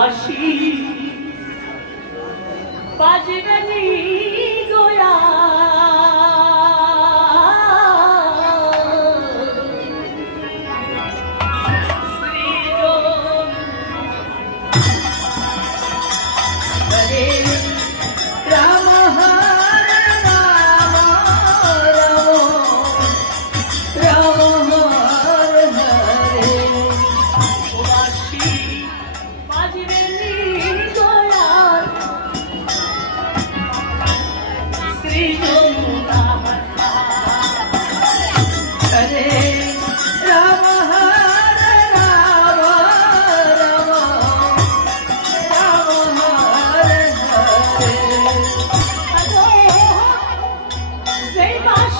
বাসি। বাজবে নি?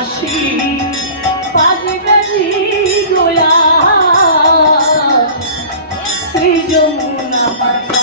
হাসি বাজি বাজি গোলা শ্রী যমুনা মাতা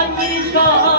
Thank you.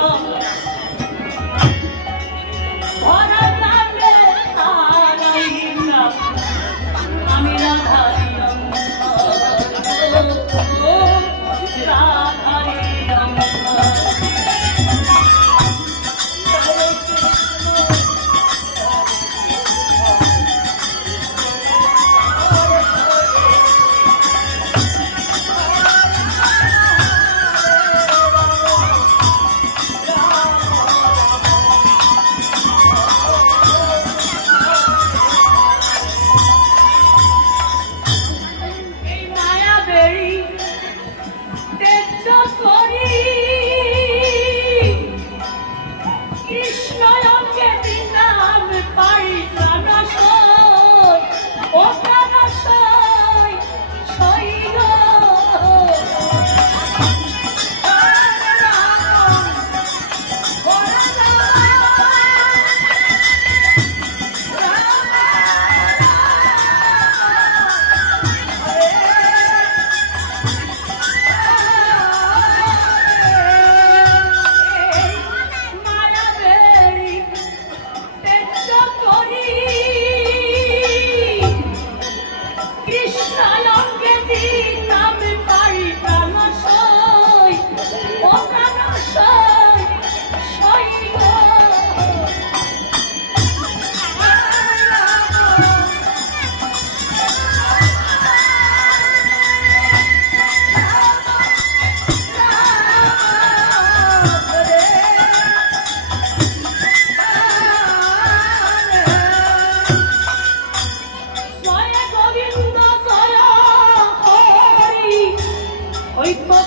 Take my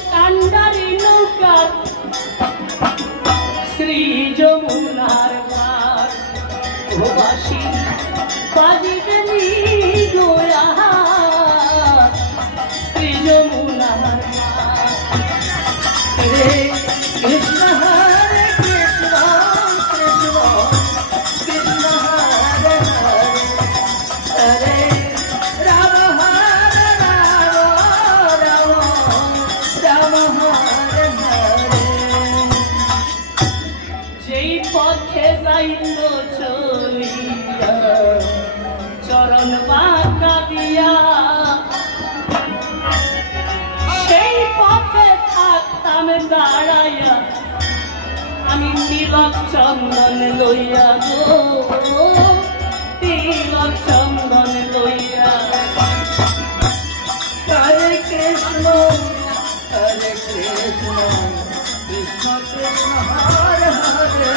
দাঁড়াইয়া, আমি তিলক চন্দন লইয়া গো, তিলক চন্দন লইয়া। হরে কৃষ্ণ হরে কৃষ্ণ কৃষ্ণ কৃষ্ণ হরে হরে।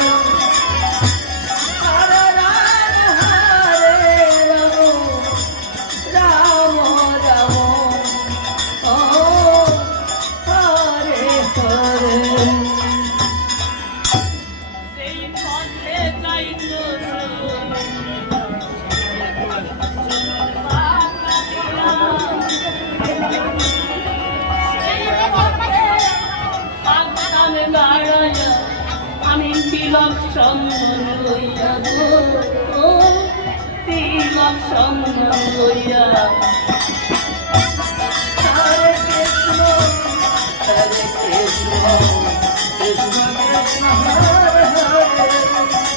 সম্মান লইয়া গো তিলক সম্মান লইয়া Krishna, Krishna, Krishna, Hare Hare.